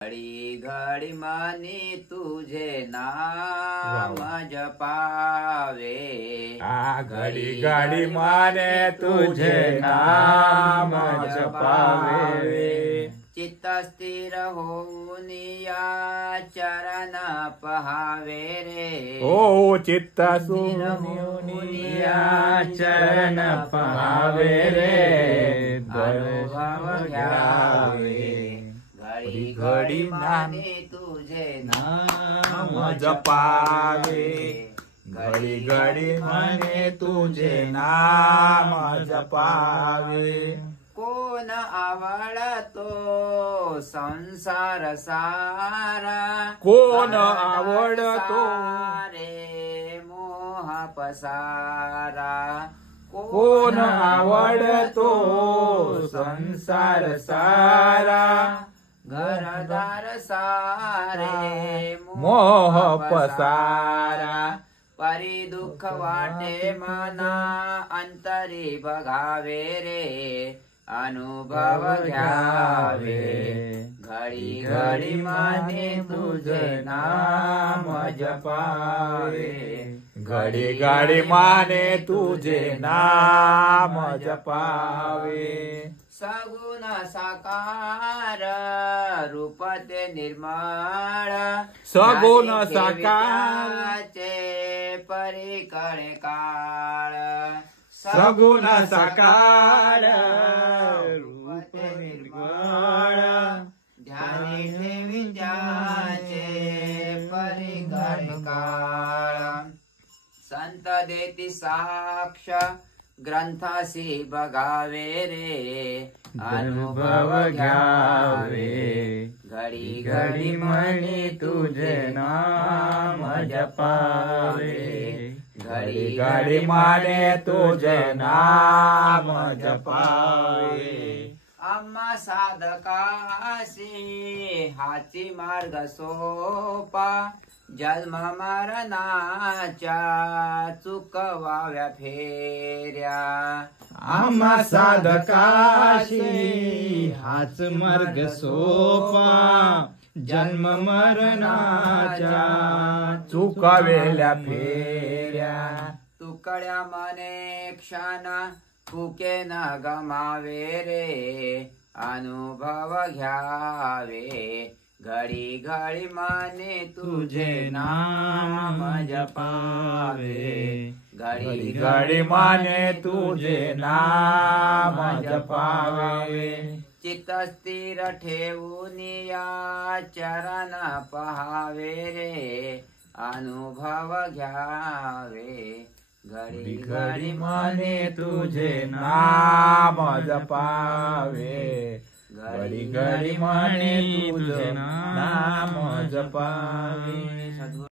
घडी घडी मनी तुझे नाम जपावे। घडी घडी माने तुझे नाम जपावे। चित्त स्थिर होऊन या चरण पहावे रे। ओ चित्त स्थिर होऊन या चरण पहावे रे। अनुभव घ्यावे घडी घडी माने तुझे नाम जपावे। घडी घडी माने तुझे नाम जपावे। कोण आवडतो संसार सारा। कोण आवडतो रे मोह पसारा। कोण आवडतो संसार सारा। घरदार सारे मोह पसारा। परी दुःख वाटे मना अंतरी बघावे रे। अनुभव घ्यावे घडी घडी माने तुझे नाम जपावे। घडी घडी माने तुझे नाम जपावे। सगुण साकार रूप ते निर्मळ। सगुण साकार परिकळे काळ। सगुण साकार रूप निर्मळ। ध्यानी ठेवी त्याचे परिकळे काळ। संत देती साक्ष ग्रंथासी बघावे रे। अनुभव घ्यावे घडी घडी म्हणे तुझे नाम जपावे। घडी घडी माने तुझे नाम जपावे। आम्हा साधकाशी हाची मार्ग सोपा। जन्म मरणाच्या चुकवाव्या फेऱ्या। आम्हा साधकाशी हाच मार्ग सोपा। जन्म मरणाच्या चुकवेल्या फेऱ्या। तुकड्या मने क्षण फुके न गमावे रे। अनुभव घ्यावे घडी घडी माने तुझे नाम जपावे। घडी घडी माने तुझे नाम जपावे। चित्त स्थिर ठेवून या चरण पहावे रे। अनुभव घ्यावे घडी घडी माने तुझे नाम जपावे। घडी घडी माने तुझे नाम जपावे।